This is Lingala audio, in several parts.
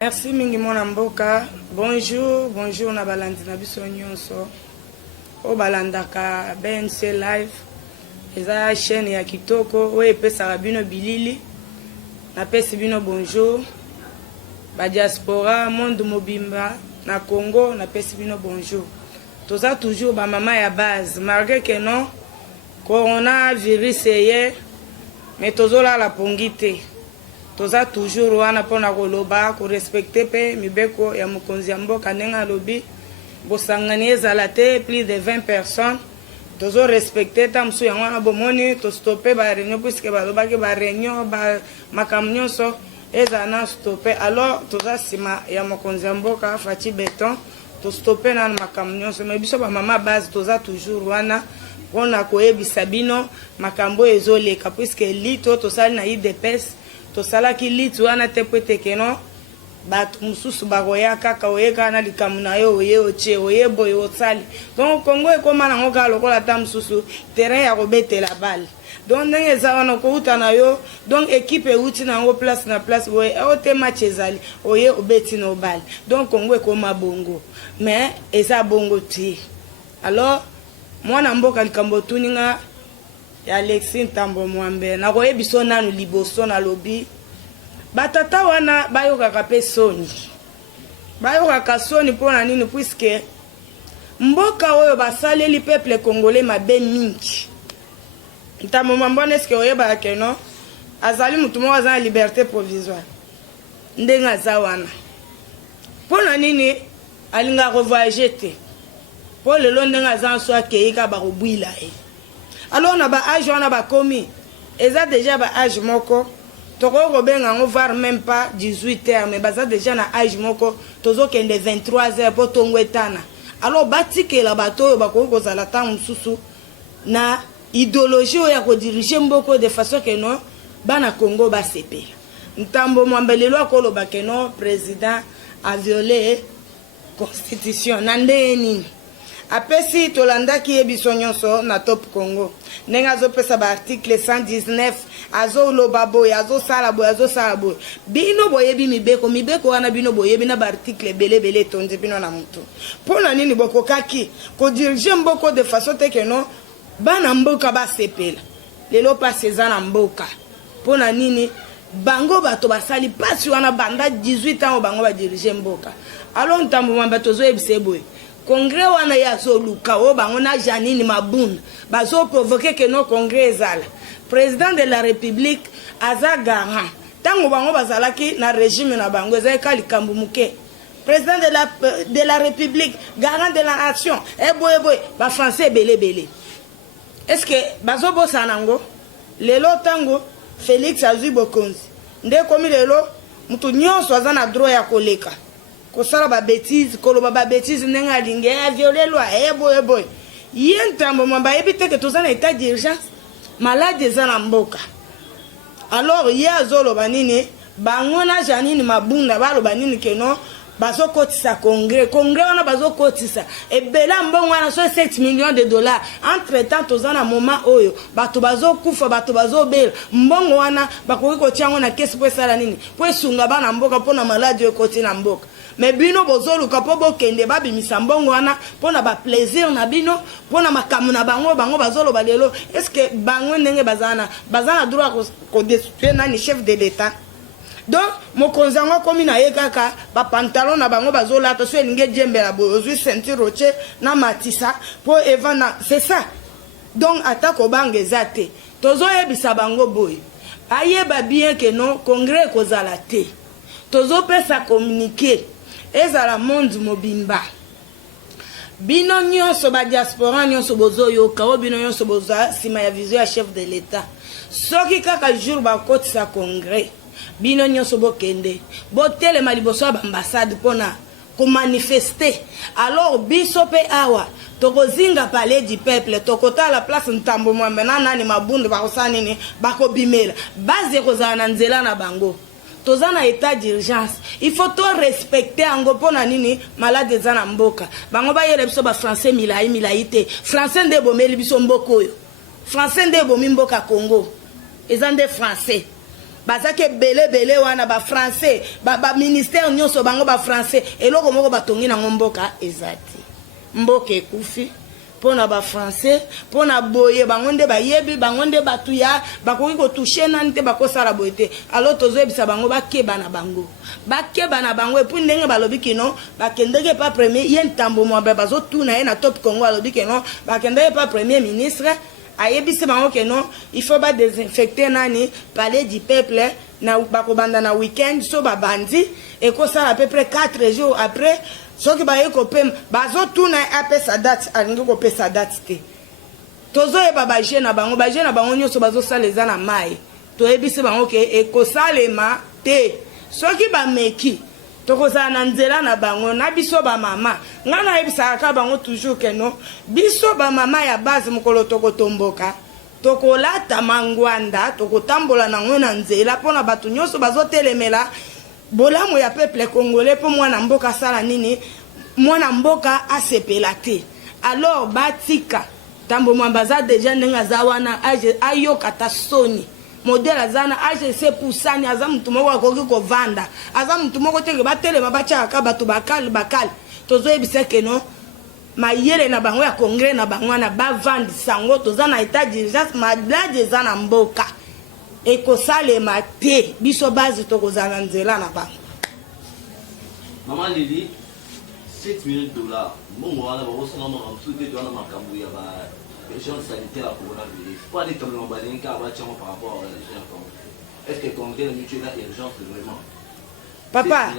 Merci mingi mona mboka. Bonjour, bonjour na balandi na biso nyonso. O balandaka BNC live. Eza chaîne ya kitoko o epesa bino bilili. Na pesi bino bonjour. Ba diaspora monde mobimba na Congo na pesi bino bonjour. Toza toujours ba mama ya base malgré que non coronavirus eye mais tozola la pongite. Toza toujours wana pona koloba ko respecter pe mibeko ya mokonzi ya mboka nenga lobi bosangani ezala te plus de 20 personnes tozo respecter ta msu yango na bomoni to stopper ba réunion puisque ba loba ke ba réunion ba makamnyoso ezana stopper alors toza sima ya mokonzi ya mboka Fati Beton to stopper na makamnyoso mais biso ba mama base toza toujours wana pona koyebisa bino makambo ezoleka puisque lito tosali na IDPS tosala ki litu wana te pete keno bat mususu bagoya kaka oyeka na likamu na yo oye oche oye boy otsali donc Congo ekoma nango ka lokola ta mususu terrain ya kobetela balle donc ndenge eza wana kouta na yo donc équipe euti nango place na place oye ote match ezali oye obeti no balle donc Congo ekoma bongo mais eza bongo ti alors mwana mboka likambo tuninga ya Alexis Ntambo Mwambe na koyebiso nanu liboso na lobi batata wana bayokaka pe soni bayokaka soni pona nini puisque mboka oyo basaleli peuple congolais mabe mingi Ntambo Mwambe eske oyeba ke no azali mutu moko aza na liberté provisoire ndenge aza wana pona nini alinga kovoyage te po lelo ndenge aza nso akeyika bakobwila ye. Alors na ba âge wana ba komi eza déjà ba âge moko toko robenga ngo var même pas 18 heures mais baza déjà na âge moko tozo kende 23 heures po tongwetana alors batikela bato ba ko kozala ta mususu na idéologie ya ko diriger mboko de façon que non bana Congo ba sepela Ntambo Mwambe lelo akoloba que non président a violé constitution nande nini apesi tolanda ki ebiso nyonso na Top Congo nenga zo pesa ba article 119 azo loba boy azo sala boy bino boyebi mibeko wana bino boyebi na ba article belebele tonze bino na mutu pona nini bokokaki ko diriger mboko de façon te que non bana mboka ba sepela lelo pasi za na mboka pona nini bango bato basali pasi wana banda 18 ans bango ba diriger mboka alors Ntambo Mwambe tozo ebise boy congrès wana ya zoluka o bango na Janine Mabunda bazo provoquer que no congrès ezala président de la république aza garant tango bango bazalaki na régime na bango ezaka likambu muke président de la république garant de la nation boy ba français belé est-ce que bazo bosa nango lelo tango Félix azui bokonzi nde komi lelo mutu nyonso aza na droit ya koleka kosala ba bêtise koloba ba bêtise nenga linge ya violer loi boy ye Ntambo Mwambe ebite que toza na état d'urgence malade eza na mboka alors ye azoloba nini bango na Janine Mabunda baloba nini ke no bazo kotisa congrès wana bazo kotisa ebela mbongo wana so 7 millions de dollars entre temps toza na moment oyo bato bazo kufa bato bazo bela mbongo wana bakoki kotiango na kesi po esala nini po esunga bana mboka pona malade ekoti na mboka mais bino bozoluka po bokende babimisa mbongo wana pona ba plaisir na bino pona makamu na bango bazoloba lelo est-ce que bango ndenge bazana droit ko destituer nani chef de l'état donc mokonzi yango komi na ye kaka ba pantalon na bango bazolata so elinge djembela bozwi ceinture roche na matisa po evana c'est ça donc atako bange zate tozo yebisa bango boy ayeba bien que non congrès kozala te tozo pesa communiquer ezala monde mobimba bino nyonso ba diaspora nyonso bozoyoka o bino nyonso boza sima ya vision ya chef de l'état soki kaka jour ba kotisa congrès bino nyonso bokende botelema liboso ya ambassade pona ko manifester alors biso pe awa tokozinga palais du peuple tokota la place Ntambo Mwambe na nani Mabunda bakosana nini bakobimela base kozala na nzela na bango toza na état d'urgence il faut to respecter ango pona nini malade eza na mboka bango bayele biso ba français milai te français nde bomeli biso mboko oyo français nde bomi mboka Congo eza nde français bazake belé wana ba français ba ministère nyonso bango ba français eloko moko batongi na mboka ezati mboka ekufi pona ba français pona boye bango nde bayebi bango nde batuya bakoki ko toucher nante bakosala boyete alors tozoyebisa bango bakeba na bango epuis ndenge balobi kino bakendeke pa premier ye ntambo mwa bazotuna ye na top Congo alobi kino bakendeke pa premier ministre ayebisi bango keno il faut ba désinfecter nani palais du peuple na bakobanda na weekend so babandi ekosala à peu près 4 jours après soki baye kopema bazotuna apesa date alingi kopesa date te tozoyeba baje na bango nyonso bazosala eza na mai toyebisi bango ke ekosalema te soki bameki tokozala na nzela na bango na biso bamama nga nayebisaka bango toujours keno biso bamama ya base mokolo tokotomboka tokolata mangwanda tokotambola nango na nzela mpona bato nyonso bazotelemela bolamu ya peuple congolais po mwana mboka sala nini mwana mboka asepela te alors batika tambo mwambaza deja ndenge aza wana ayoka ta soni modèle azana AGC pusani aza mutu moko akoki kovanda aza mutu moko teke batelema batiaka bato bakali tozoyebisa keno mayele na bango ya congrès na bango wana bavandisa yango toza na état d'urgence malade eza na mboka ekosalema te biso base tokozala nzela na bango. Maman Lili, 7 millions de dollars. Bon, on va avoir urgence sanitaire à coronavirus. Pas des tombements balins car par rapport à la région. Est-ce que le Congrès a mutué la urgence vraiment? Papa,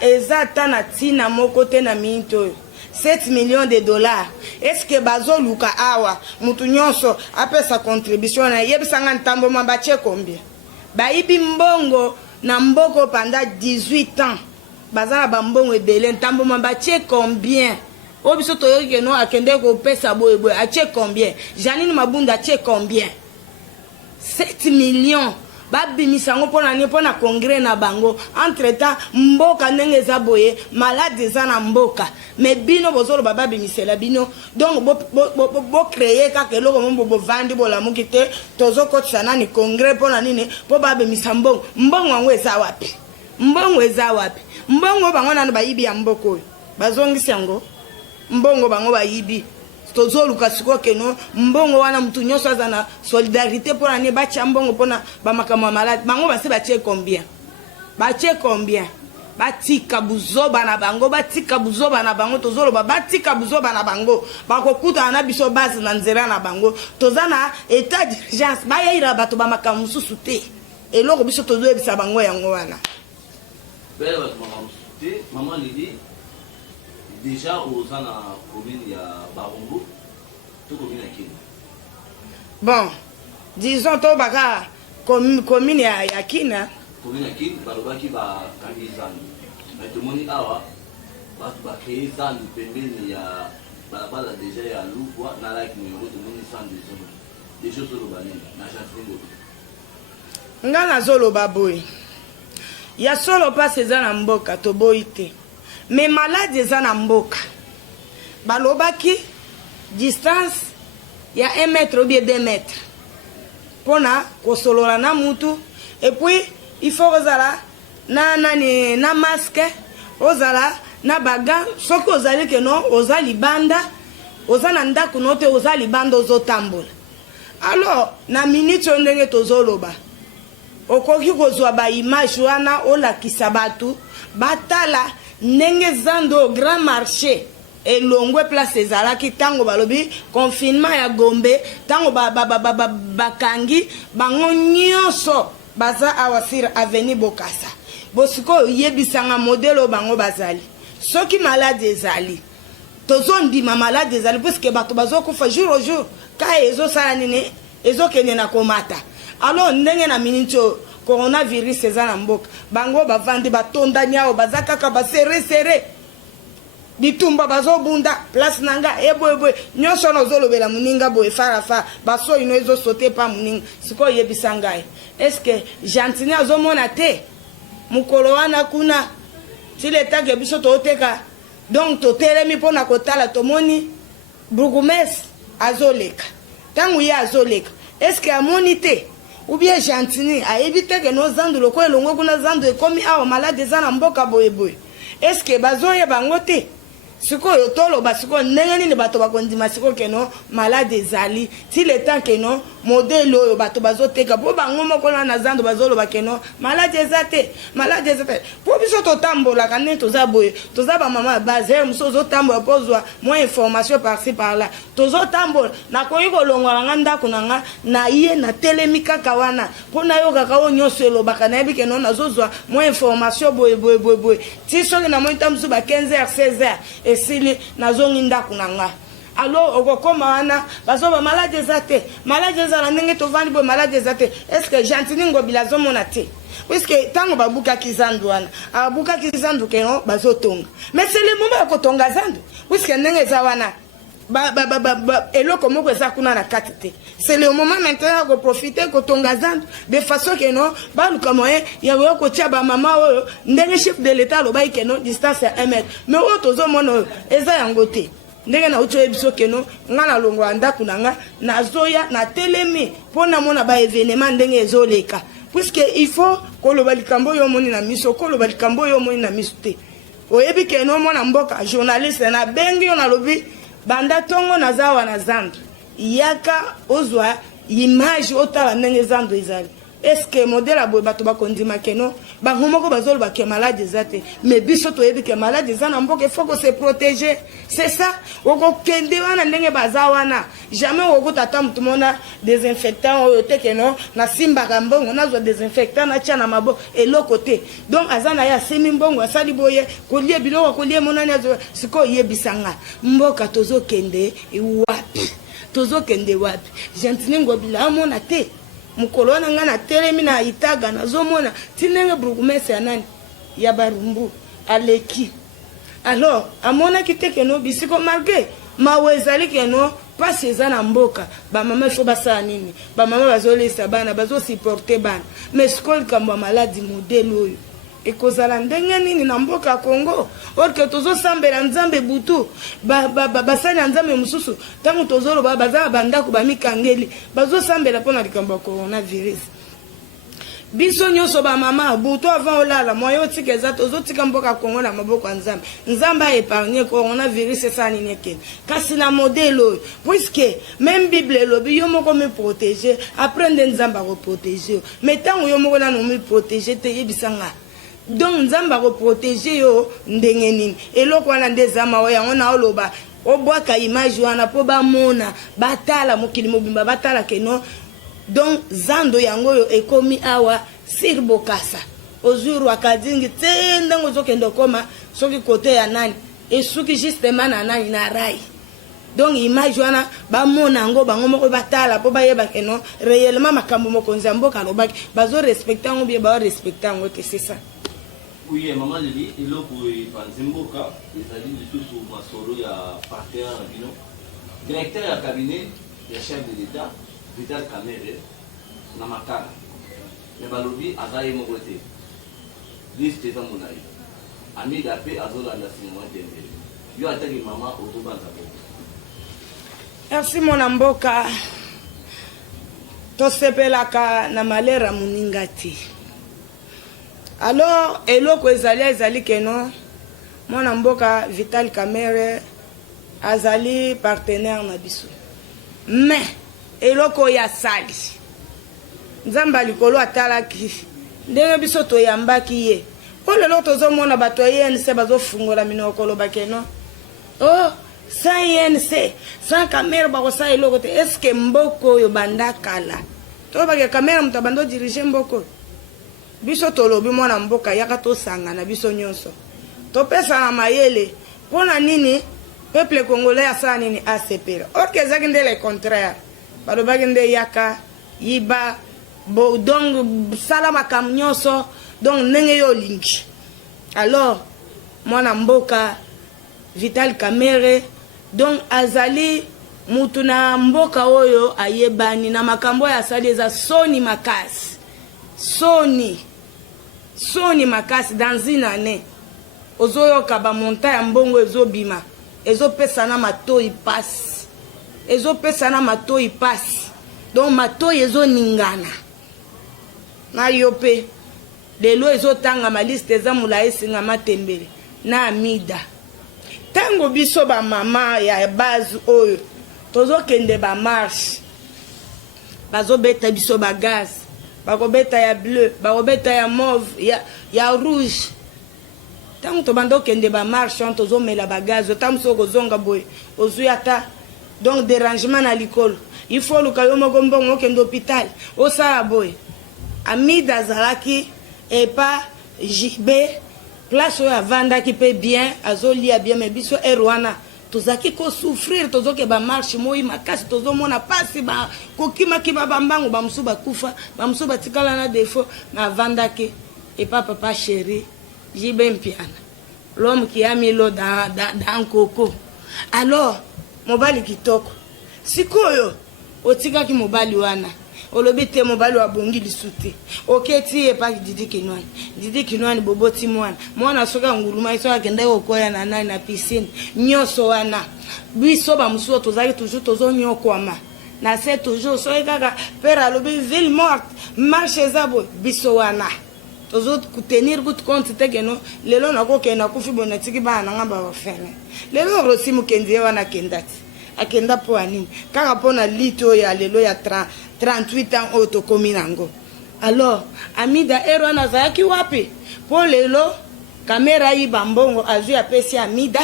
exacta na tina mokote na minto 7 millions de dollars. Est-ce que bazo luka awa mutu nyonso apesa contribution na yebisanga ntambo mabache combien? Baibi mbongo na mboko pendant 18 ans. Bazana bambongo ebele ntambo mabache combien? Obiso toyoki keno akende ko pesa boye ache combien? Janine Mabunda ache combien? 7 millions. Babimisa ngo pona ni pona congrès na bango entre temps mboka ndenge za boye malade za na mboka mais bino bozolo babimisela bino donc bo créer ka keloko mo vandi bola mukite tozo kotsa nani congrès pona nini po babimisa mbongo ngo eza wapi mbongo bango nanu bayibi ya mboko bazongisi yango mbongo bango bayibi tozoluka siko keno mbongo wana mtu nyonso azana solidarité pona ne bacha mbongo pona bamakama malade bango basi bache combien batika buzoba na bango tozoloba batika buzoba na bango bakokuta na biso base na nzela na bango tozana état d'urgence bayeira bato bamakama mususu te eloko biso tozoyebisa bango yango wana belle bato makambo te. Maman Lili, déjà aux ana commune ya Barongo to commune ya Kine. Bon, disons to baka commune ya Kine. Commune ya Kine balobaki ba kangizani. Mais tout monde awa ba créer zan pembeni ya balabala déjà ya Lugwa na like numéro tout monde sans des choses sur le banane na chantier. Ngana zolo baboy. Ya solo passe za na mboka to boite. Mais malade eza na mboka balobaki distance ya 1 mètre ou bien 2 mètres pona kosolola na mutu et puis il faut ozala na masque ozala na baga soki ozali keno oza libanda oza na ndako no te oza libanda ozotambola alors na minute ndenge tozoloba okoki kozwa ba image wana olakisa batu batala ndenge zando grand marché elongwe place ezalaki tango balobi confinement ya Gombe tango bakangi bango nyonso baza awasira avenue Bokassa bosiko yebisanga modelo bango bazali soki malade ezali tozondima malade ezali parce que bato bazokufa jour au jour ka ezosala nini ezokende na komata alors ndenge na minute coronavirus eza na mboka bango bavandi batonda nyao bazakaka basere bitumba bazobunda place nanga eboye nyonso nozolobela muninga boye farafa baso ino ezo sauter pa muninga siko yebisa ngai est-ce que gentini azomona te mukolo wana kuna tileta ke biso toteka donc totelemi pona kotala tomoni burgomestre azoleka tangu ye azoleka est-ce que amoni te ou bien Gentini a évité que nos zandu loko elongo kuna zandu ekomi awa malade eza na mboka boye boye. Est-ce que bazoye bango te? Sikoyo toloba sikoyo ndenge nini bato bakondima sikoyo keno malade ezali ti le temps keno modèle oyo bato bazoteka po bango moko na zando bazoloba keno malade eza te po biso totambolaka nde toza boye toza bamama base mosu ozotambola mpo ozwa mwa information par-ci par-là tozotambola nakoki kolongwala nga ndako na nga na ye natelemi kaka wana mpo nayokaka oyo nyonso elobaka nayebi keno nazozwa mwa information boye ti soki namoni ta mosu ba 15h 16h esili nazongi ndako na nga. Alors okokoma wana bazoba malade eza te malade eza na ndenge tovandi boye malade eza te. Est-ce que Gentini Ngobila azomona te? Puisque tango babukaki zandu wana abukaki zandu keno bazotonga mais c'est le moment ya kotonga zandu puisque ndenge eza wana eloko moko eza kuna na kati te. C'est le moment maintenant ya koprofite kotonga zandu de façon keno baluka moyen ya kotia bamama oyo ndenge chef de l'état alobaki keno distance ya 1 mètre mais oyo tozomona oyo eza yango te. Ndenge na ucho ebiso keno nga na longo ndaku na nga nazoya na telemi pona mona ba événement ndenge ezoleka puisque il faut koloba likambo yo moni na miso koloba likambo yo moni na miso te. Oyebi keno mona mboka journaliste na bengi yo na lobi banda tongo na zawa na zandu yaka ozwa image otala ndenge zandu ezali. Est-ce que modèle aboye bato bakondima keno bango moko bazoloba ke malade eza te mais biso toyebi ke malade eza na mboka il faut que se protéger. C'est ça okokende wana ndenge baza wana jamais okotata mutu mona désinfectant oyo te keno nasimbaka mbongo nazwa désinfectant natia na maboko eloko te. Donc aza na ye asemi mbongo asali boye kolie biloko kolie monani azo sikoyo yebisanga mboka tozokende wapi Gentini Ngobila amona te mukolo na nga na telemi na itaga nazomona tinenge burugumese ya nani ya Barumbu aleki. Alors amona kite keno bisiko malgré mawe ezali keno pasi eza na mboka bamama fo basala nini bamama bazolesa bana bazosupporte bana mais sikoyo likambo ya maladi modele oyo ekozala ndenge nini na mboka ya Congo orke tozosambela nzambe butu basali ya nzambe mosusu ntango tozoloba bazala bandako bamikangeli bazosambela mpona likambo ya coronavirus. Biso nyonso bamama butu avant olala moyo otika eza tozotika mboka ya Congo na maboko ya nzambe nzambe aépargne coronavirus esala nini ekende kasi na modele oyo puisque même Bible elobi yo moko mi protéger après nde nzambe akoprotéger mais ntango yo moko nano mi protéger te yebisanga. Donc nzambe akoprotéger yo ndenge nini eloko wana nde zama oyo yango na oloba obwaka image wana po bamona batala mokili mobimba batala keno. Donc zando yango yo ekomi awa sir bokasa ozuru akadingi te ndango zokendo koma soki kote ya nani esuki justement na nani na rai. Donc image wana bamona ngo bango moko batala po bayeba keno réellement makambo mokonzi mboka lobaki bazo respecter ngo bien ba respecter ngo te. C'est ça. Oui, maman Lili, il a pour Panzimboka, c'est-à-dire du tout sur ma solo, il y a partenaire, directeur du cabinet, le chef de l'État, Vital Kamerhe, Namakara. Mais Balobi, Azaï Mogote, liste des Amonaï, Ami d'Apé, Azola, Nassimon, Dembélé. Yo attaque maman au Touban Zabo. Merci mon amboka. Tosepelaka na malera muningati. Alors eloko ezali keno mwana mboka Vital Kamerhe azali partenaire na biso mais eloko ya sali nzamba likolo atalaki ndenge biso toyambaki ye po lelo tozomona bato ya INC bazofungola minoko loba keno oh sa INC sa Kamerhe bakosa eloko te. Est-ce que mboko oyo banda kala tolobaki Kamerhe mutu abando dirige mboko biso tolobi mwana mboka yaka tosanga na biso nyonso topesa na mayele pona nini peuple congolais asala nini asepela orke ezaki nde le contraire balobaki nde yaka yiba bo donc sala makambo nyonso donc ndenge yo olingi. Alors mwana mboka Vital Kamerhe donc azali mutu na mboka oyo ayebani na makambo ya asali eza soni makasi soni makasi dans une année ozoyoka bamonta ya mbongo ezobima ezopesa na matoi pasi donc matoi ezoningana na yo mpe lelo ezotangama liste eza molai esingama tembele na Amida. Ntango biso bamama ya base oyo tozokende bamarshe bazobeta biso bagaz, bakobeta ya bleu, bakobeta ya mauve, ya rouge. Ntango tobanda okende bamarshe wana tozomela bagaz, ntango mosu okozonga boye ozwi ata donc dérangement na likolo, il faut luka yo moko mbongo okende hôpital osala boye. Amida azalaki epa JB place oyo avandaki mpe bien, azolia bien, mais biso ere wana tozalaki kosouffrir, tozoke bamarshe moi makasi, tozomona pasi kokima bambango, bamosusu bakufa, bamosusu batikala na défaut, mais avandaki epa papa chéri JB Mpiana, l'homme qui a mis l'eau dans coco. Alors mobali kitoko sikoyo otikaki mobali wana olobi te mobali wa bongi lisuti oketi epa Didi Kinwani boboti mwana soka nguluma iso akenda kokoya na nani na piscine nyoso wana biso bamusuo tozaki toujours tozonyokwama na se toujours so kaka père alobi ville morte marche zabo biso wana tozo tenir good compte tegeno lelo nakokenda kufi bona tiki bana ngamba bafene lelo rosi mukendi wana kendati akenda po anini kaka pona lito ya lelo ya 38 ans oyo komi nango. Alors Amida ero nazalaki wapi po lelo kamera yi bambongo azwi apesi Amida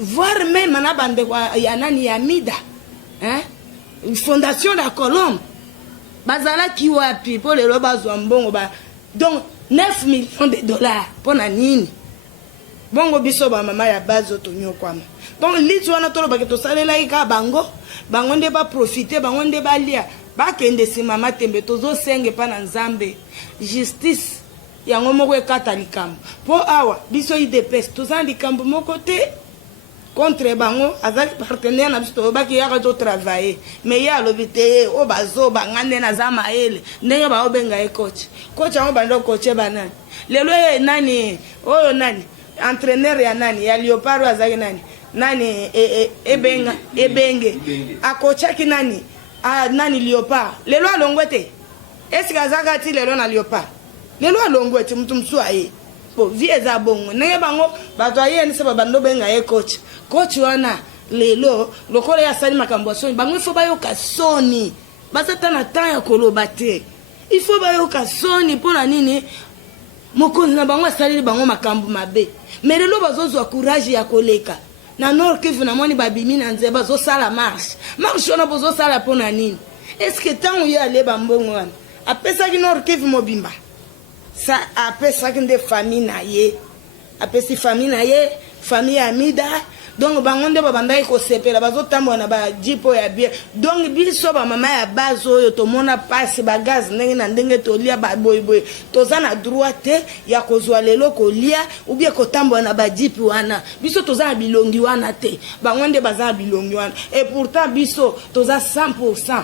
voir même na bande ya nani ya Amida fondation la Colombe bazalaki wapi po lelo bazwa mbongo donc 9 millions de dollars pona nini bongo biso ba mama ya bazo tonyokwama. Donc litu wana tolo bake tosalela ika bango nde ba profiter, bango nde ba lia bakende sima matembe tozo senge pa na Nzambe justice yango moko ekata likambo po awa biso IDPS tozana likambo moko te contre bango azali partenaire na biso baki yaka to travailler mais ya lobite o bazo bangande na zama ele ndenge ba obenga coach yango bando coach banani lelo nani oyo nani entraîneur ya nani ya Leopard azali nani ebenge akochaki nani Leopard lelo alongwete esika zakati lelo na Leopard lelo alongwete mtu msuaye po vie za bongo nenge bango bato ayeni se babando benga coach wana lelo lokole ya sali makambo soni bango ifo bayoka soni basata na temps ya koloba te ifo bayoka soni pona nini mokonzi na bango asali bango makambo mabe mais lelo bazozwa courage ya koleka na Nord Kivu na moni babimi na nzeba bazosala marche wana bozosala pona nini est-ce que tant uya ale bambongo wana apesaki Nord Kivu mobimba sa apesaki nde famille na ye apesi famille na ye famille ya Amida donc bango nde babandaki kosepela bazotambola na bajipo ya bien donc biso bamama ya base oyo tomona pasi bagaz ndenge na ndenge tolia baboyeboye toza na droit te ya kozwa lelo kolia ou bien kotambola na bajipi wana biso toza na bilongi wana te bango nde baza na bilongi wana et pourtant biso toza 100%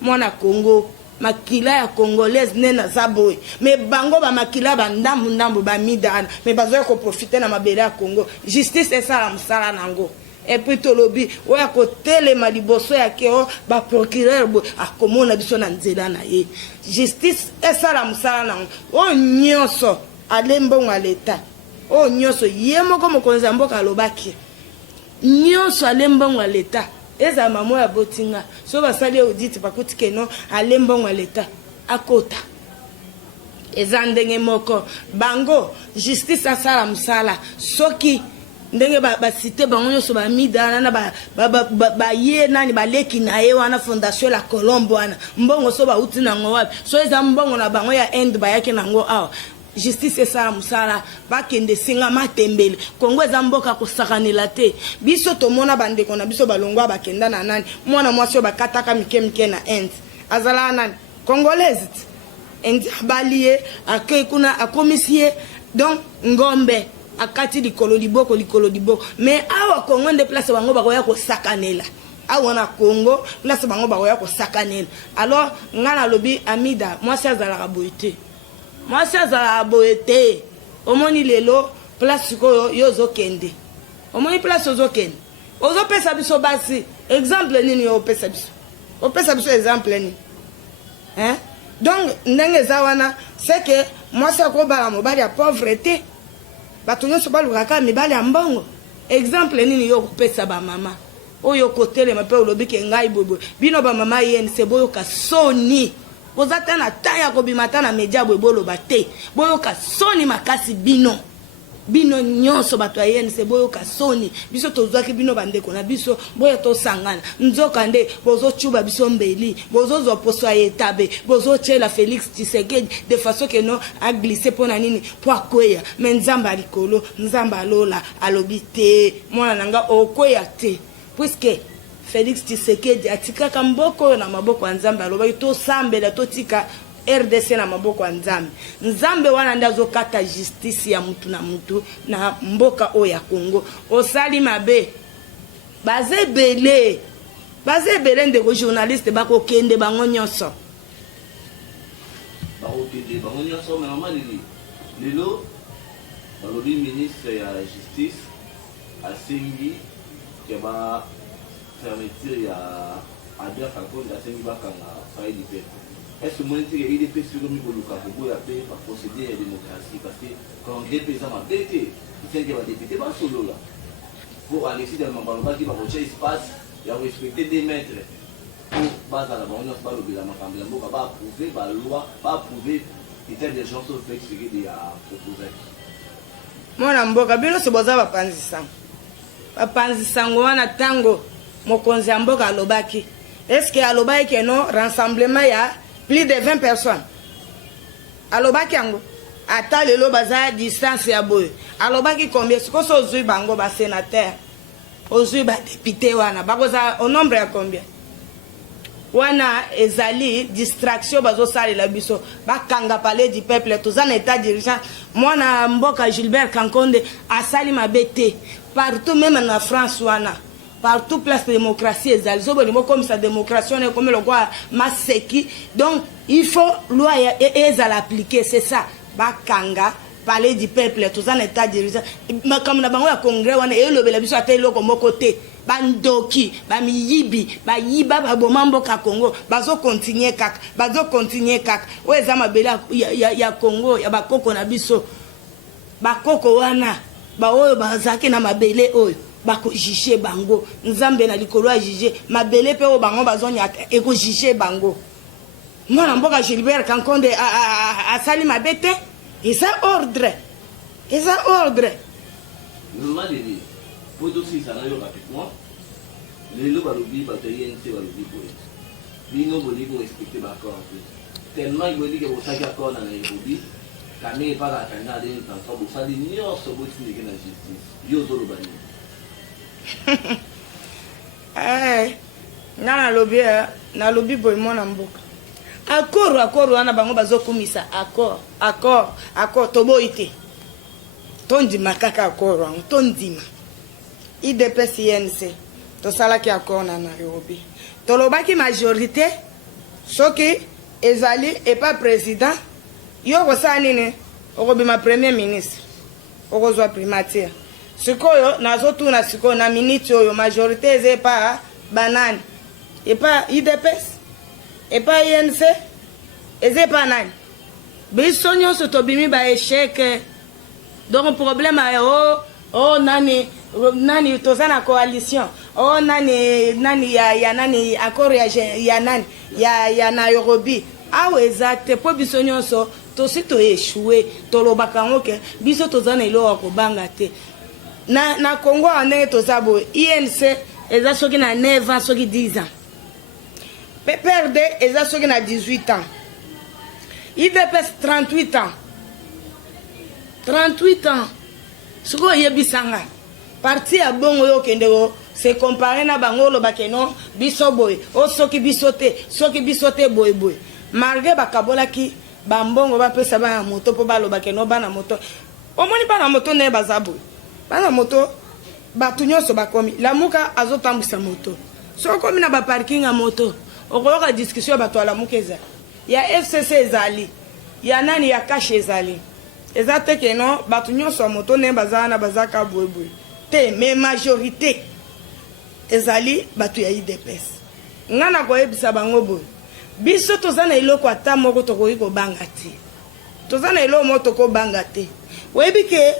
mwana Congo makila ya congolaise nena zaboy mais bango ba makila ba ndambu ba midana mais bazoya ko profiter na mabele ya Congo justice esa la musala nango et puis tolobi oya ko telema liboso ya keo ba procureur bo akomona biso na nzela na ye justice esa la musala nango o nyonso alembo ngwa leta o nyonso yemoko mokonzi mboka alobaki nyonso alembo ngwa leta eza mamo ya botinga so basali audit bakuti keno alembongo leta akota eza ndenge moko bango justice asala musala soki ndenge basite bango nyonso bamida na baye nani baleki na ye wana fondation la Colombe wana mbongo so bauti nango wapi so eza mbongo na bango ya end bayaki nango awa justice esala musala bakende singa matembele Kongo eza mboka kosakanela te biso tomona bandeko na biso balongwa bakenda na nani mwana mwasi oyo bakataka mike na end azala nani congolaise endi balie akei kuna akomisie donc ngombe akati likolo liboko mais awa Kongo nde place bango bakoya kosakanela awa na Congo place bango bakoya kosakanela alors ngana lobi Amida mwasi azalaka boye te mwasi azala boete omoni lelo place ko yozo kende omoni place ozo kende ozo pesa biso basi exemple nini yo pesa biso exemple ni donc ndenge za wana c'est que moi ça ko bala mobali ya pauvreté bato nyonso balukaka mibali ya mbongo exemple nini yo kopesa bamama oyo kotelema mpe olobi ke ngai boyeboye bino bamama yeni se boyoka soni boza ta na ta ya kobima ta na media boye boloba te boyoka soni makasi bino nyonso bato ya yeni se boyoka soni biso tozwaki bino bandeko na biso boya tosangana nzoka nde bozocuba biso mbeli bozozwa poso ya etabe bozotyela Félix Tshisekedi de façon ke no aglisse mpo na nini po akweya me nzambe ya likolo nzambe alola alobi te mwana na nga okweya te puisque Félix Tshisekedi atikaka mboko oyo na maboko ya nzambe alobaki tosambela totika RDC na maboko ya nzambe nzambe wana nde azokata justice ya mutu na mutu na mboka oyo ya Congo osali mabe baze ebele ndeko journaliste bakokende bango nyonso mais maman lelo balobi ministre ya justice asengi ke ba fermeture ya Albert Kakonde asengi bakanga faille du peuple. Est-ce que moi je dis que IDP sur le niveau local pour la paix par procéder à la démocratie parce que quand les paysans m'a bêté il tient que va député pas solo là pour Alexis de Mambaloba qui va rechercher espace il a respecté des mètres pour base à la banque pas le bilan makambo mboka ba approuver ba loi pas approuver état d'urgence au fait que il a proposé mwana mboka bino se boza bapanzisango wana tango mokonzi ya mboka alobaki est-ce que alobaki que non rassemblement ya plus de 20 personnes alobaki yango ata lelo baza distance ya boye alobaki combien sikoso ozwi bango ba sénateur ozwi ba député wana bakoza au nombre ya combien wana ezali distraction bazosalela biso bakanga palais du peuple toza na état d'urgence mwana mboka Gilbert Kankonde asali mabe te partout même en France wana partout place de démocratie ezali zo bolimo comme sa démocratie on est comme le quoi maseki donc il faut loi ezala appliquer c'est ça bakanga palais du peuple toza na état d'urgence makambo na bango ya congrès wana elobela biso ata eloko moko te bandoki bamiyibi bayiba baboma mboka Congo bazo continuer kaka o eza mabele ya Congo ya bakoko na biso bakoko wana ba oyo bazaki na mabele oyo bako jige bango nzambe na likolo ya jige mabele pe o bango bazonya eko jige bango mwana mboka Gilbert Kankonde asali mabete eza ordre normalement pour aussi ça là rapidement les lots balobi bataillé NC balobi boye bino boli ko respecter l'accord tellement il dit que vous savez accord dans Nairobi kamé pas la kana de temps vous savez nyonso boti ndeke na justice yo zolo bani nga nalobi boye mwana mboka accord wana bango bazokumisa accord toboyi te tondima kaka accord wango tondima IDPS CNC tosalaki accord na Nairobi tolobaki majorité soki ezali epa président yo kosala nini okobima premier ministre okozwa primature sikoyo nazotuna sikoyo na minute oyo majorité eza epa banani epa IDPS epa INC eza epa nani biso nyonso tobimi baéchec donc problème ayo nani toza na coalition nani ya nani accord ya nani ya Nairobi awa exacte po biso nyonso tosi toéchoué tolobaka ngo ke biso toza na eloko kobanga te na Congo ane toza boye INC eza soki na 9 ans soki 10 ans PPRD eza soki na 18 ans IDPS 38 ans siko oyebisanga parti ya bongo yo kende go se comparer na bango lobake no biso boye o soki biso te boye malgré bakabolaki bambongo bapesa bana moto po balobake no bana moto omoni bana moto ne bazaboye bana moto batu nyonso bakomi lamuka azotambwisa moto so komi na baparking ya moto okoyoka discussion bato ya lamuka ezali ya FCC ezali ya nani ya kashe ezali eza te ke no bato nyonso ya moto ne bazana bazaka boye te mais majorité ezali bato ya IDPS nga na koyebisa bango boye biso tozana eloko ata moko tokoki kobanga te tozana eloko moko tokobanga te oyebi ke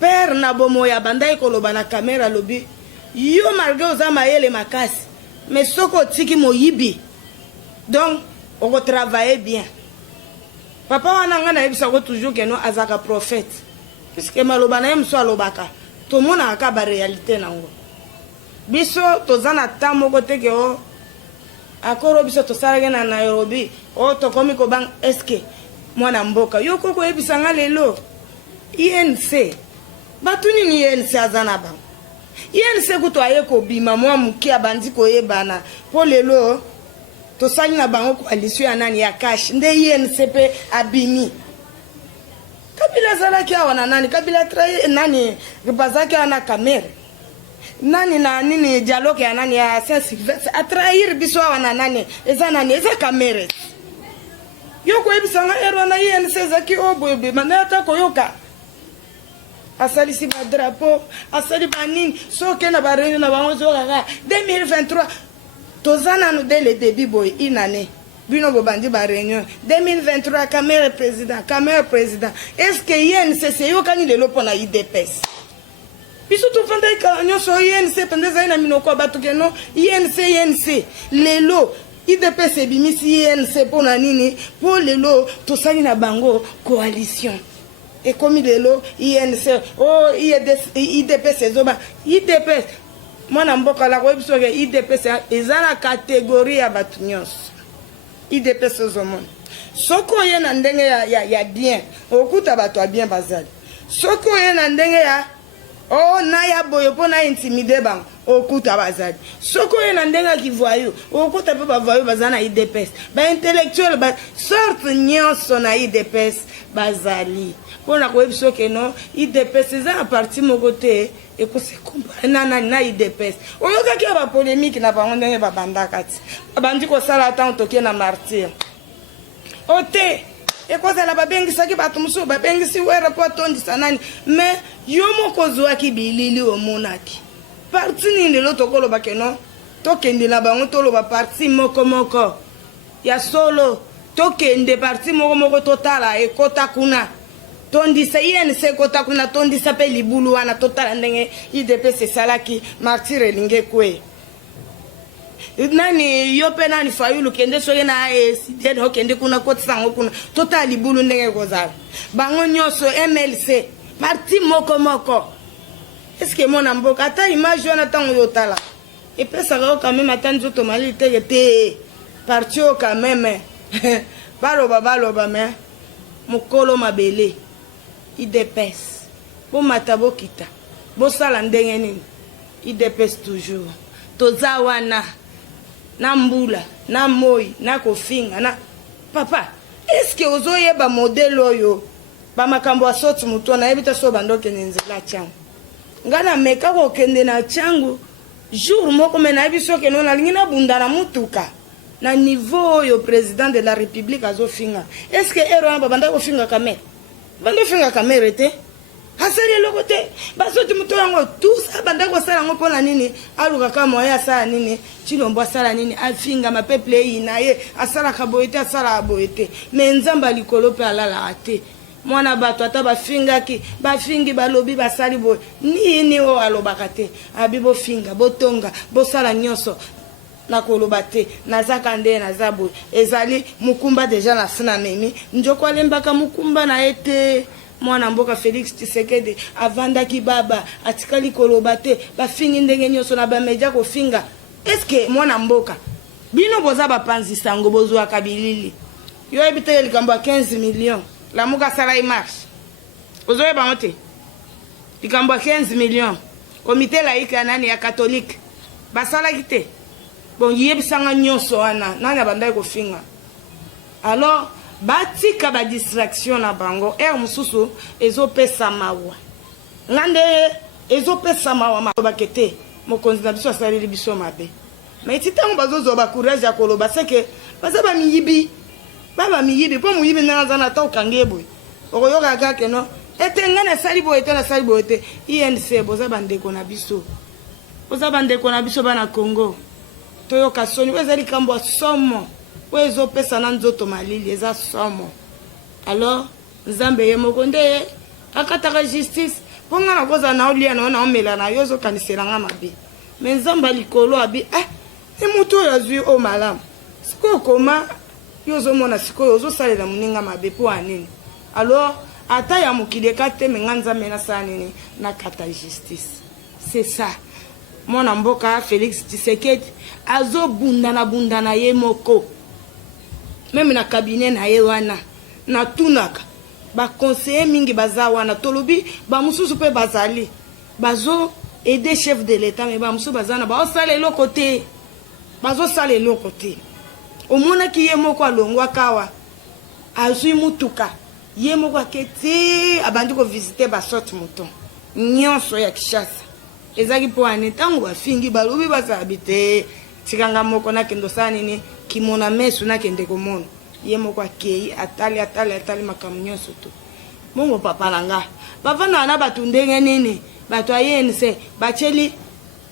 père na bomo ya bandai koloba na kamera lobi yo malgré oza mayele makasi mais soko otiki moyibi donc okotravaille bien papa wana nga nayebisako toujours keno azaka prophète puisque maloba na ye mosu alobaka tomonaka ka baréalité nango biso toza na temps moko te ke o akoro biso tosalaki na Nairobi o tokomi kobanga eske mwana mboka yo koko oyebisa nga lelo INC batu nini INC aza na bango INC kutu aye kobima mwa moke abandi koyebana mpo lelo tosali na bango koalition ya nani ya cash nde INC mpe abimi Kabila azalaki awa na nani Kabila trahi nani bazaki awa na kamere nani na nini dialogue ya nani ya Saint-Sylvestre atrahir biso awa na nani eza nani eza kamere yo koyebisanga ero na INC ezaki oboyebe mana ata koyoka asalisi ba drapeau asali banini soke na ba réunion na bango zokaka 2023 tozana no dès le début boy inane bino bobandi ba réunion 2023 caméra président est-ce que INC c'est yo kani lelo pona IDPS biso to fanda ikanyo so INC pendeza ina minoko batuke no INC lelo IDPS ebimisi INC pona nini po lelo tosali na bango coalition et comme lelo INC oh IDPS ezoba IDPS mwana mboka la ko biso ke IDPS ezala catégorie ya batu nyonso IDPS ozomona soko ye na ndenge ya bien okuta bato ya bien bazali soko ye na ndenge ya oh na ya boyo pona intimider bango okuta bazali soko ye na ndenge ki voyou okuta pe ba voyou bazana IDPS ba intellectuel ba sorte nyonso na IDPS bazali pona ko biso ke no IDPS eza parti moko te et que c'est comparé na IDPS oyoka ki ba polémique na bango ndenge ba bandaka ti bandi ko sala tant toke na martyr ote et ko sala ba bengisa ki bato muso ba bengisi wera po tondisa nani mais yo moko zwa ki bilili o monaki parti ni lelo tokolo ba keno tokende na bango tolo ba parti moko ya solo tokende parti moko totala e kota kuna tondisa INC kota kuna tondisa pe libulu wana totala ndenge IDPS salaki martyr elinge kwe nani yo pe nani fayulu kende soye na sidene okende kuna kotisango kuna totala libulu ndenge kozala bango nyonso MLC parti moko est-ce que mona mboka ata image wana tango yotala epesaka quand même ata nzoto mali te parti o quand même baloba mais mokolo mabele IDPS bo matabo kita bo sala ndenge nini IDPS toujours toza wana na mbula na moi na kofinga na papa est-ce que ozoyeba modèle oyo ba makambo asoti muto na yebita so bandoke nzela changu ngana meka ko kende na changu jour moko mena biso ke non alingina bundana mutuka na niveau oyo président de la république azofinga est-ce que ero ba banda ko finga kamera bando finga kamera te hasari loko te basoti muto yango tous abanda ko sala ngo pona nini aluka kama ya sala nini chilombo sala nini afinga ma peuple ina ye asala kaboite asala aboite mais nzamba likolo pe alala ate mwana bato ata bafingaki bafingi balobi basali boy nini o alobaka te abibo finga botonga bosala nyonso na koloba te nazaka nde nazabo ezali mukumba deja na sina memi njoko alembaka mukumba na ete mwana mboka Félix Tshisekedi avandaki baba atikali koloba te bafingi ndenge nyonso na bamedia kofinga est-ce que mwana mboka bino boza bapanzi sango bozwa kabilili yo ebite likambo 15 millions la muka sala marche ozoye bangote likambo 15 millions comité laïque nani ya catholique basala kite bon yebisanga nyonso wana nani abandai kofinga alors batika ba distraction na bango mususu ezopesa mawa ngande ezopesa mawa bakete mokonzi na biso asaleli biso mabe mais titango bazozo ba courage ya koloba seke bazaba miyibi baba miyibi po muyibi nanga na ta okangebo okoyoka kake no ete ngana sali boete na sali boete INC boza bandeko na biso bana Congo toyoka soni wezali kambo somo po ezopesa na nzoto malili eza somo. Alors nzambe ye moko nde akataka justice po nga na koza na olia na omela na yo ozokanisela nga mabe. Me nzambe likolo abi mutu oyo azwi o malamu sikoyo koma yo ozomona sikoyo ozosalela moninga mabe po anini. Alors ata ya mokili ekate me nga nzambe nasala nini nakata justice. C'est ça. Mwana mboka Félix Tshisekedi azobundana ye moko. Même na cabinet na ye wana na tunaka ba conseiller mingi baza wana tolobi ba mususu pe bazali bazo aider chef de l'état mais ba mususu bazana ba osala le côté bazo sala le côté. Omona ki ye moko alongwa kawa azui mutuka ye moko aketi abandi ko visiter ba sorte mouton nyonso ya Kishasa. Ezaki po ane tango afingi balobi basabite tikanga moko na kendo sani ni kimona mesu na kende komono ye moko akei atali makambo nyonso to. Mongo papa nanga bavana na batu ndenge nini batu ayense bacheli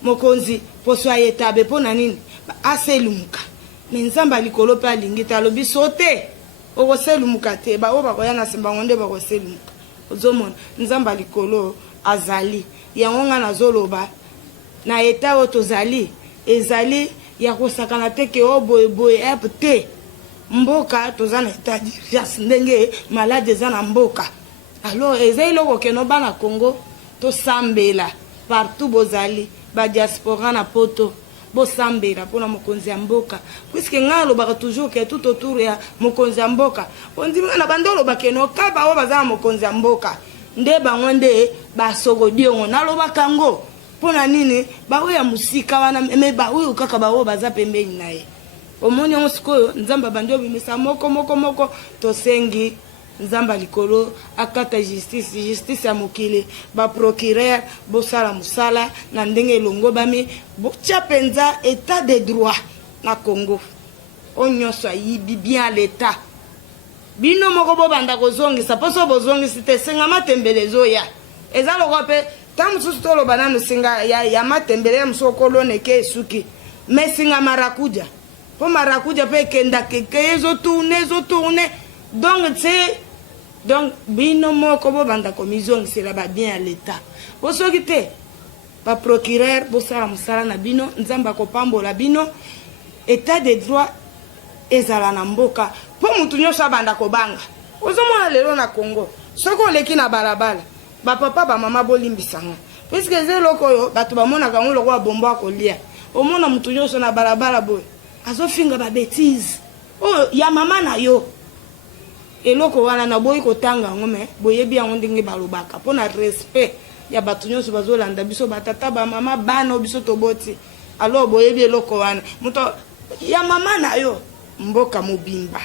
mokonzi poso ayetabe pona nini aselumuka nzamba likolo pe alingi talobi sote okoselumuka te ba oba koyana semba ngonde ba koselumuka ozomona nzamba likolo azali yango nga nazoloba na eta oyo tozali ezali ya kosakana te ke o boyeboye epe te mboka toza na eta d'urgence ndenge malade eza na mboka. Alors eza iloko keno bana Congo tosambela partout bozali badiaspora na poto bosambela mpona mokonzi ya mboka puisque nga alobaka toujours ke tout autour ya mokonzi ya mboka ondimika na bando oloba keno kaba oyo baza na mokonzi ya mboka nde bango nde basogodi ongo nalobaka ngo mpona nini baoyo ya musika wana me baoyo kaka baoyo baza pembeni na ye omoni yango sikoyo nzambe abandi obimisa moko tosengi nzamba likolo akata justice ya mokili baprocureur bosala musala na ndenge elongo bami botya penza état de droit na Congo onyonso ayibi bien l'état bino moko bobanda kozongisa poso bozongisi te senga matembele zoya eza loko pe ta mosusu toloba nano senga ya matembele ya mosusu okolone ke esuki me singa marakuja po marakuja pe ekenda keke ezotourne donc bino moko bobanda komizongisela babien ya l'état bosoki te baprocureur bosala mosala na bino nzambe akopambola bino état de droit ezala na mboka po mutu nyonso abanda kobanga. Ozomona lelo na Congo soki oleki na balabala bapapa bamama bolimbisanga puisque eza eloko oyo bato bamonaka yango lokola bombo akolia omona mutu nyonso na balabala boye azofinga babétise oyo ya mama na yo eloko wana na boyi kotanga yango me boyebi yango ndenge balobaka mpona respect ya bato nyonso bazolanda biso batata bamama bana biso toboti. Alors boyebi eloko wana mutu ya mama na yo mboka mobimba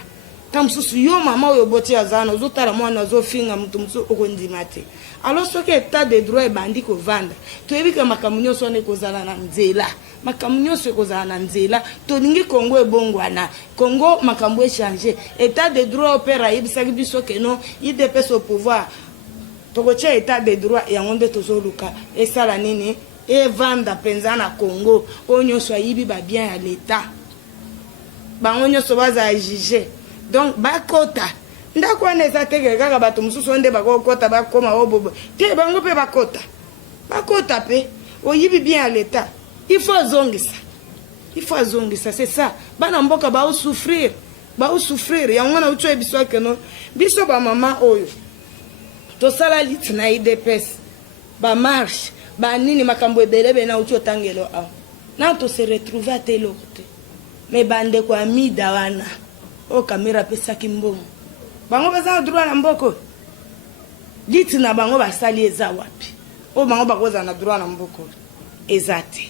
ta mosusu yo mama oyo boti azana ozotala mwana azofinga mutu mosusu okondima te. Alors soki état de droit ebandi kovanda toyebi ke makambo nyonso wana ekozala na nzela makambo nyonso ekozala na nzela tolingi Congo ebongwana Congo makambo echange état de droit opere ayebisaki biso keno idepesa au pouvoir tokotya état de droit yango nde tozoluka esala nini evanda penza na Congo oyo nyonso ayibi babien ya l'état bango nyonso baza juge donc bakota ndako wana eza teke kaka bato mosusu nde bakokota bakoma obobo te bango mpe bakota mpe oyibi bien ya l'état il faut azongisa c'est ça bana mboka baosouffrir yango na uti oyebiso akeno biso bamama oyo tosala liti na idps bamarshe banini makambo ebele bena uti otangelo awa na tose retrouve ate eloko te me bandeko ya mida wana oyo kamera apesaki mbongo bango baza na droit na mboko liti na bango basali eza wapi oyo bango bakozala na droit na mboko eza te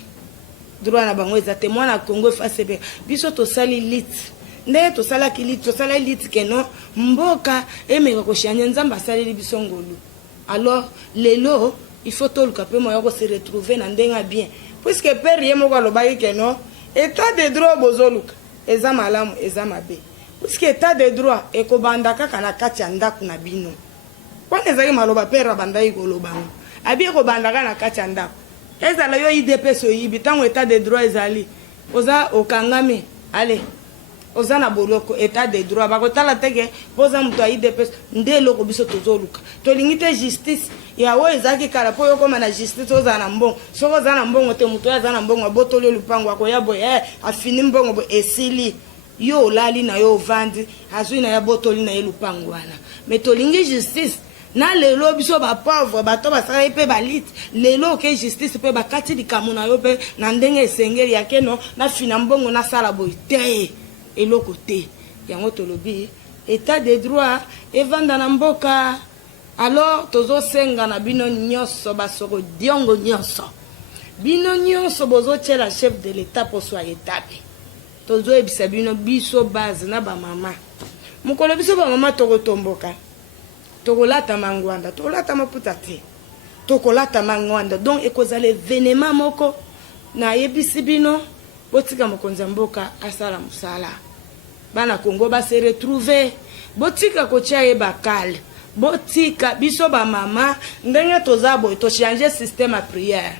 droit na bango eza te mwana Congo efasebe biso tosali liti ndenge tosalaki liti tosala liti keno mboka emeka koshanye nzambe asaleli biso ngolu. Alors lelo il faut toluka mpe moya kose retrouver na ndenge bien puisque pere ye moko alobaki keno état de droit bozoluka eza malamu eza mabe puisque état de droit ekobanda kaka na kati ya ndako na bino wana ezali maloba pere abandaki kolobanga abi ekobandaka na kati ya ndako ezala yo idps oyibi ntango état de droit ezali oza okangami ale ozana boloko état de droit bakotala teke poza muto a IDPS nde loko biso tozoluka tolingi te justice ya oyo ezalaki kala po yokoma na justice ozala na mbongo soko oza na mbongo te muto oyo aza na mbongo abotoli lupango akoya boye afini mbongo bo esili yo olali na yo ovandi azwi na ya botoli na ye lupango wana mais tolingi justice na lelo biso bapauvre bato basala mpe balite lelo oke justice mpe bakati likambo na yo mpe na ndenge esengeli yake no nafina mbongo nasala boye te eloko te yango tolobi état de droit evanda na mboka alors tozosenga na bino nyonso basoko diongo nyonso bino nyonso bozotiela chef de l'état poso ya etape tozoyebisa bino biso base na bamama mokolo biso bamama tokotomboka tokolata mangwanda tokolata maputa te tokolata mangwanda donc ekozala événement moko na yebisi bino botika mokonzi ya mboka asala mosala bana Congo base retrouver botika kotia ye bakale botika biso bamama ndenge toza boye tochange système ya prière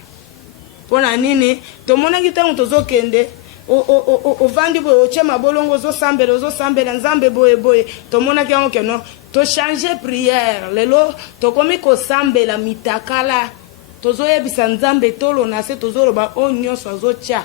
mpona nini tomonaki ntango tozokende ovandi boye otie mabolongo ozosambela nzambe boye tomonaki yango keno tochange prière lelo tokomi kosambela mitakala tozoyebisa nzambe tolona se tozoloba oyo nyonso azotia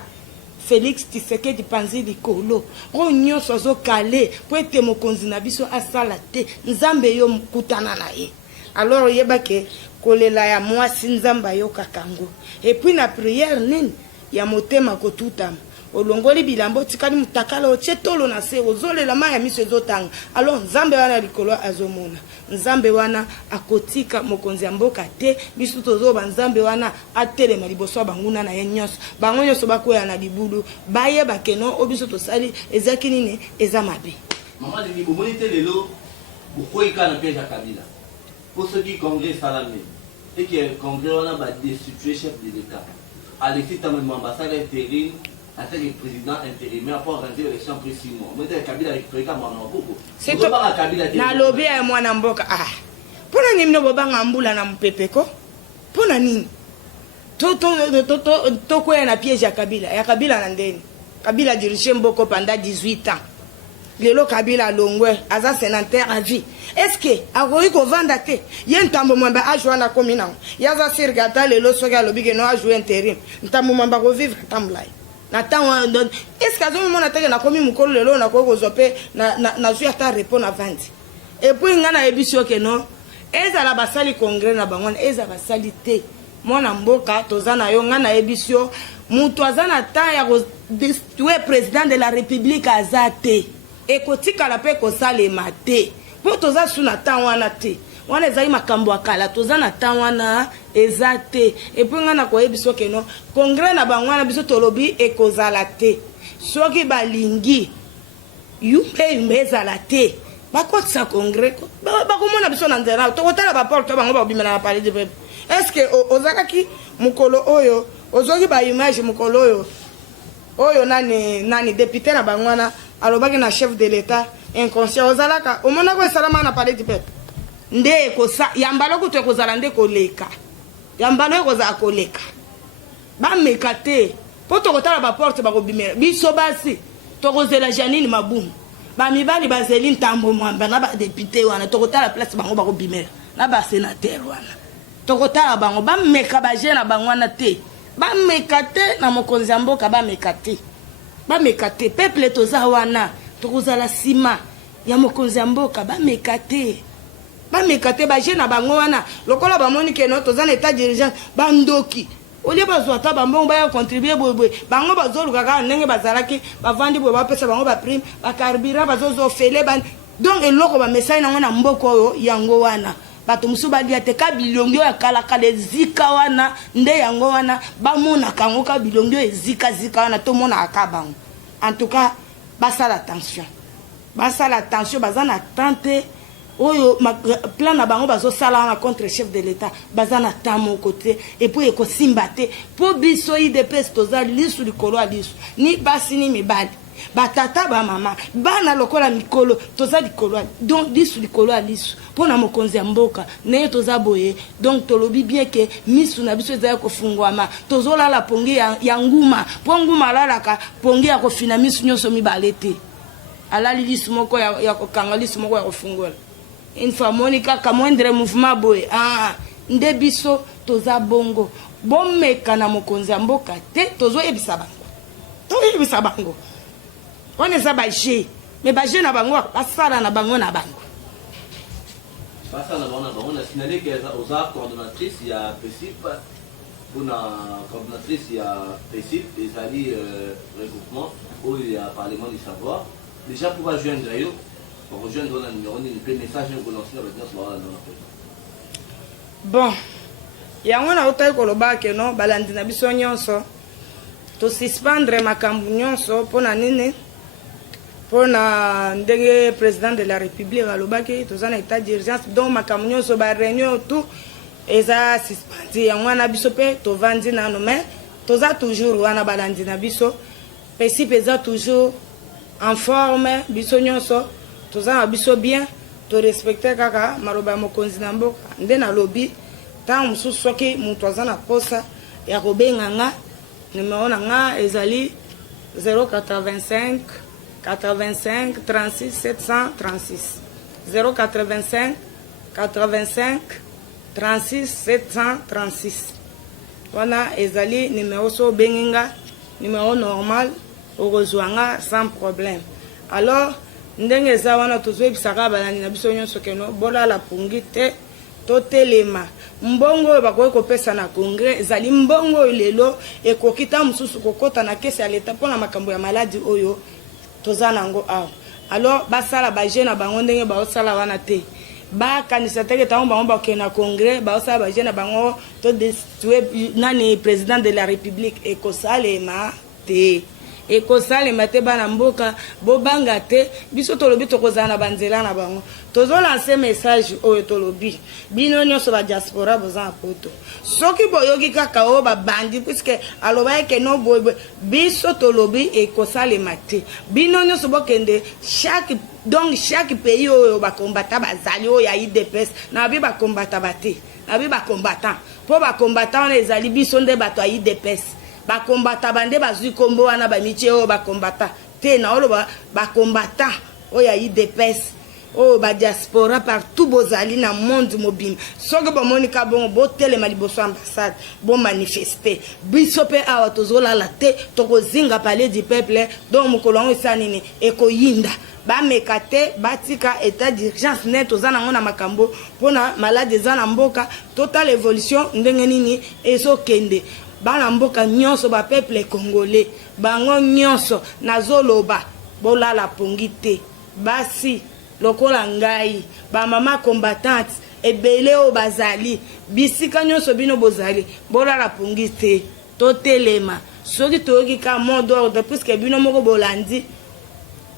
Félix Tshisekedi panzi likolo oyo nyonso azokale po ete mokonzi na biso asala te nzambe yo mokutana na ye alors oyebake kolela ya mwasi nzambe ayokaka ngo epuis na prière nini ya motema kotutama olongoli bilambo tikali mutakala otie tolo na se ozolela maya miso ezotanga alors nzambe wana likolo azomona nzambe wana akotika mokonzi ya mboka te biso tozoba nzambe wana atelema liboso banguna na ye nyonso bango nyonso bakoya na libulu bayeba keno obiso tosali ezaki nini eza mabe mama lili bomoni te lelo bokoyika na piège ya Kabila pour ceux qui congrès salame et que congrès wana ba destituer chef de l'état Alexis Tambo ambassade intérim en tant que président intérimaire pour organiser l'élection après 6 mois. Moi, Kabila récupéré comme un beaucoup. C'est tout. Na lobby ya mwana mboka pona nini no bobanga mbula na mpepeko pona nini to koya na piège ya Kabila na ndeni Kabila dirige mboko pendant 18 ans lelo Kabila longwe aza sénateur à vie est-ce que akoki kovanda te ye ntambo mwamba ajwa na komi nango yaza sirgata lelo soki alobi ke no ajwa intérim ntambo mwamba kovivre tambulai na tanwa don est-ce que azomi mona teke na komi mukolo lelo na ko kozope na zui ata repo na vandi et puis ngana ebisio ke no ezala basali congrès na bangwana eza basali te mwana mboka tozana yo ngana ebisio mutu azana ta ya ko destituer président de la république azate ekotikala pe kosalema te po toza suna tanwana te wana ezali makambo akala toza na tanwana eza te epuis nga na koyebiso keno congrès na bangwana biso tolobi ekozala te soki balingi yumbe ezala te bakotisa congrès bakomona biso na nzela tokotala baporte bango bakobimela na palais de peuple est-ce que ozalaki mokolo oyo ozoki baimage mokolo oyo nani député na bangwana alobaki na chef de l'état inconscient ozalaka omona ko esalama na palais du peuple nde kosa yambalo kutu ekozala nde koleka yambalo ekozala koleka bameka te po tokotala baporte bakobimela biso basi tokozela Janine Mabumu bamibali bazeli ntambo mwamba na badepute wana tokotala place bango bakobimela na basénateur wana tokotala bango bameka baje na bango wana te bameka te na mokonzi ya mboka bameka te peuple toza wana tokozala sima ya mokonzi ya mboka bameka te baje na bango wana lokola bamoni keno toza na état dirigeant bandoki olie bazwa ta bambongo baya contribuer boye bango bazoluka kaka ndenge bazalaki bavandi boye bapesa bango baprime bakaribira bazozofele donc eloko bamesai nango na mboka oyo yango wana bato mosusu balia te ka bilongi oyo akalakala ezika wana nde yango wana bamonaka yango ka bilongi oyo ezika wana tomonaka ka bango en tout cas basala attention baza na tante oyo plan na bango bazosala wana contre chef de l'état baza na temps moko te epuis ekosimba te po biso IDPS toza lisu likolo ya lisu ni basi ni mibali batata bamama bana lokola mikolo toza likolo donc lisu likolo ya lisu mpona mokonzi ya mboka naye toza boye donc tolobi bien ke misu na biso ezali kofungwama tozolala pongi ya nguma mpo nguma alalaka pongi ya kofina misu nyonso mibale te alali lisu moko ya kokanga lisu moko ya kofungola une fois moni kaka moindre mouvement boye nde biso toza bongo bomeka na mokonzi ya mboka te tozoyebisa bango wana eza baje mais baje na bango basala na bango na bango basala na bango na signalé que oza coordonnatrice ya PESIP mpona coordonnatrice ya PESIP ezali regroupement oyo ya parlement du savoir déjà pour bajoindre yo bakojoindre na numéro nini mpe message ekolonsi na bato nyonso bawana na koto bon yango nautaki koloba keno balandi na biso nyonso tosuspendre makambo nyonso mpona nini mpona ndenge président de la république alobaki toza na état d'urgence donc makambo nyonso baréunion tout eza suspendi yango wana biso mpe tovandi nano mais toza toujours wana balandi na biso PESIP eza toujours en forme biso nyonso toza na biso bien torespecte kaka maloba ya mokonzi na mboka nde nalobi ntango mosusu soki moto aza na posa ya kobenga nga numero na nga ezali 085 85 36 736 085 85 36 736 wana ezali numero so obengi nga numero normal okozwa nga sans problème alors ndenge eza wana tozoyebisaka balandi na biso nyonso keno bolala pungi te totelema mbongo oyo bakoki kopesa na congres ezali mbongo oyo lelo ekoki ta mosusu kokota na kesi ya leta mpona makambo ya maladi oyo toza nango awa alors basala baje na bango ndenge baosala wana te bakanisa teke ntango bango bakokende na congres baosala baje na bango to destitue nani président de la république ekosalema te ekosalema te bana mboka bobanga te biso tolobi tokozala na banzela na bango tozolanse message oyo tolobi bino nyonso badiaspora boza na poto soki boyoki kaka oyo babandi puiske aloba eke no boyeboye biso tolobi ekosalema te bino nyonso bokende chaque pays oyo bakombata bazali oyo ya IDPS na bi bakombata bate na bi bakombata mpo bakombata wana ezali biso nde bato ya IDPS bakombata bande bazwi kombo wana bamitie oyo bakombata te na oloba bakombata oyo ya IDPS oyo badiaspora partout bozali na monde mobimba soki bomonika bongo botelema liboso ambassade bomanifeste biso mpe awa tozolala te tokozinga palais du peuple donc mokolo yango esa nini ekoyinda bameka te batika état d'urgence ne toza nango na makambo mpona malade eza na mboka total évolution ndenge nini ezokende bana mboka nyonso ba peuple congolais bango nyonso nazoloba bolala pongi te basi lokola ngai ba mama combattante ebele o bazali bisika nyonso bino bozali bolala pongi te totelema soki toyoki ka mot d'ordre puisque bino moko bolandi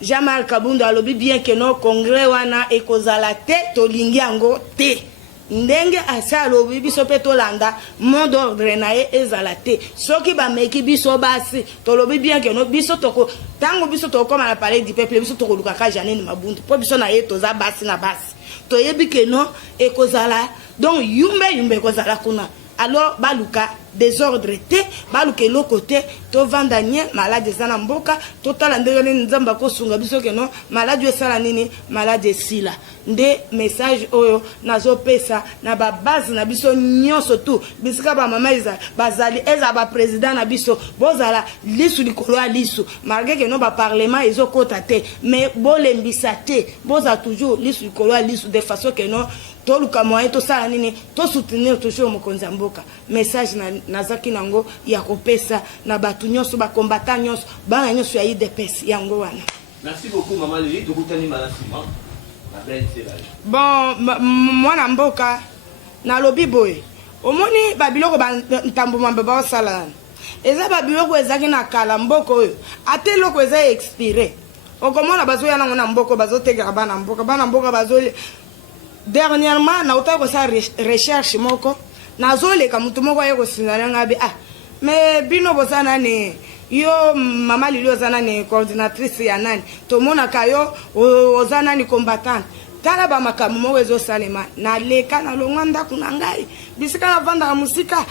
Jean-Marc Kabundu alobi bien que no congrès wana ekozala te tolingi yango te ndenge asa alobi biso pe tolanda mot d'ordre na ye ezala te soki bameki biso basi tolobi bien que no biso toko tango biso tokoma na palais du peuple biso tokoluka ka Janine Mabundu po biso na ye toza basi na basi toyebi que no ekozala donc yumbe ekozala kuna alors baluka désordre te baluka eloko te tovanda nye maladi eza na mboka totala ndenge nini nzambe akosunga biso keno maladi esala nini maladi esila nde message oyo nazopesa na babase na biso nyonso tu bisika bamama bazali eza baprésident na biso bozala lisu likolo ya lisu malgré keno baparlement ezokota te mais bolembisa te boza toujours lisu likolo ya lisu de façon keno toluka moyen tosala nini tosoutenir toujours mokonzi ya mboka message nazaki nango ya kopesa na bato nyonso bakombata nyonso bana nyonso ya IDPS yango wana. Merci beaucoup maman Lili tokutani malasima na BNC bon mwana mboka nalobi boye omoni babiloko bantambo baosala eza babiloko ezaki na kala mboka oyo ate eloko eza expiré okomona bazoya nango na mboka bazotekela bana mboka bazoli dernièrement na utaki kosala recherche moko nazoleka mutu moko aye kosinzana ngabi mais bino boza nani yo mama Lili oza nani coordinatrice ya nani tomonaka yo oza nani combattante tala bamakambo moko ezosalema naleka nalongwa ndako na ngai bisika navandaka musika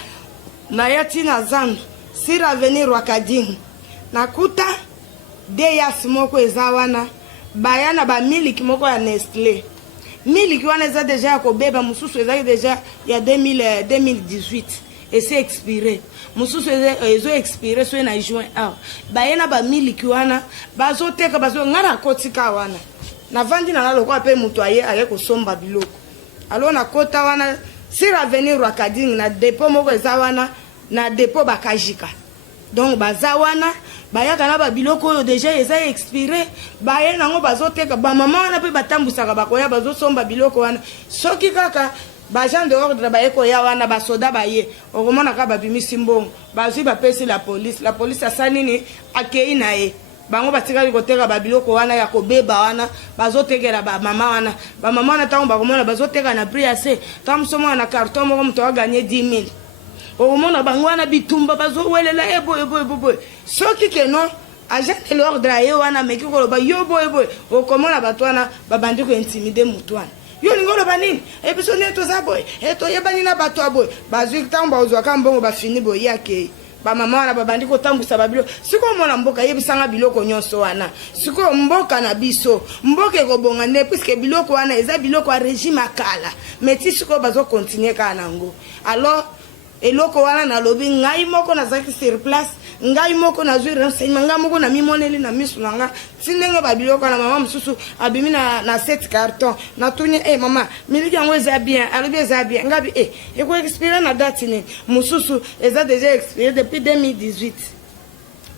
naya ntina zandu sur avenir Rwakadingi nakuta deyas moko eza wana baya na ba miliki moko ya Nestlé miliki wana eza déjà ya kobeba mosusu ezaki déjà ya 2018 esi expiré mosusu ezo expiré so na juin awa baye na ba miliki wana bazoteka nga na kotika wana navandi na lokola mpe moto aye kosomba biloko alo na kota wana sur avenir Rwakading na dépôt moko eza wana na dépôt bakajika donc baza wana bayaka na babiloko oyo déjà eza expiré baye nango bazoteka bamama wana mpe batambusaka bakoya bazosomba biloko wana soki kaka bagent de ordre baye koya wana basoda baye okomonaka babimisi mbongo bazwi bapesi la police asa nini akei na ye bango batikali koteka babiloko wana ya kobeba wana bazotekela bamama wana ntango bakomona bazoteka na prix ase ntango mosomo na carton moko moto aganye 10 000 okomona bango wana bitumba bazowelela eboye soki keno agent de l'ordre aye wana meki koloba yo boye okomona bato wana babandi kointimide motu wana yo lingo loba nini ebiso nde toza boye toyebani na bato ya boye bazwi ntango bazwaka mbongo bafini boye akei bamama wana babandi kotambusa babilo sikoyo mona mboka yebisanga biloko nyonso wana sikoyo mboka na biso mboka ekobonga nde puisque biloko wana eza biloko ya régime akala mais ti sikoyo bazokontinue kaka nango alors eloko wana nalobi ngai moko nazalaki sur place ngai moko nazwi renseignement ngai moko namimoneli na misu na nga ti ndenge babiloko wana mama mosusu abimi na 7 carton natuni mama miliki yango eza bien alobi eza bien ngabi ekoexpire na date nini mosusu eza déjà expiré depuis 2018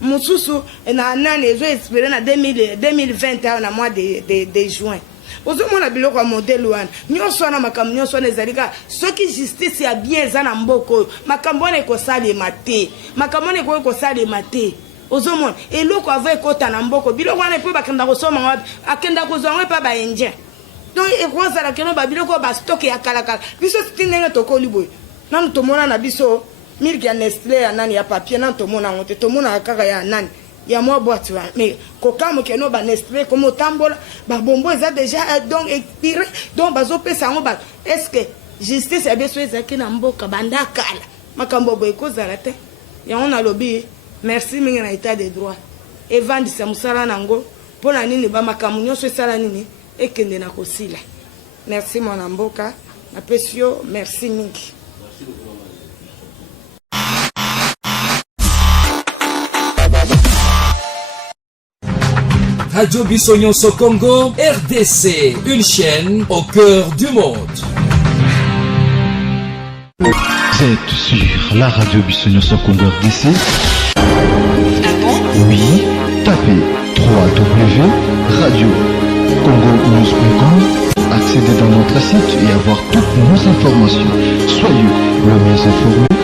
mosusu na nani ezo expiré na 2021 na mois de juin ozomona biloko ya modele wana nyonso wana makambo nyonso wana ezali kaka soki justice ya bien eza na mboka oyo makambo wana ekosalema te makambo wana ekoki kosalema te ozomona eloko ava ekota na mboka biloko wana epo bakenda kosoma wapi akenda kozwa ngo epa baindien donc ekozala keno babiloko oyo bastoke ya kalakala biso ti ndenge tokoli boye nanu tomona na biso miliki ya Nestlé ya nani ya papier nanu tomona yango te tomonaka kaka ya nani ya mwa boîte wana mais kokamo keno ba Nestlé komo tambola ba bombo eza déjà donc expiré donc bazopesa yango bato est-ce que justice ya biso ezalaki na mboka banda kala makambo boye ekozala te yango nalobi merci mingi na état de droit evandisa mosala nango mpo na nini bamakambo nyonso esala nini ekende na kosila merci mwana mboka napesi yo merci mingi. Radio Biso Nyonso Congo, RDC, une chaîne au cœur du monde. Vous êtes sur la radio Biso Nyonso Congo RDC. Oui, tapez www.radiocongonews.com, accédez dans notre site et avoir toutes nos informations. Soyez le mieux informés.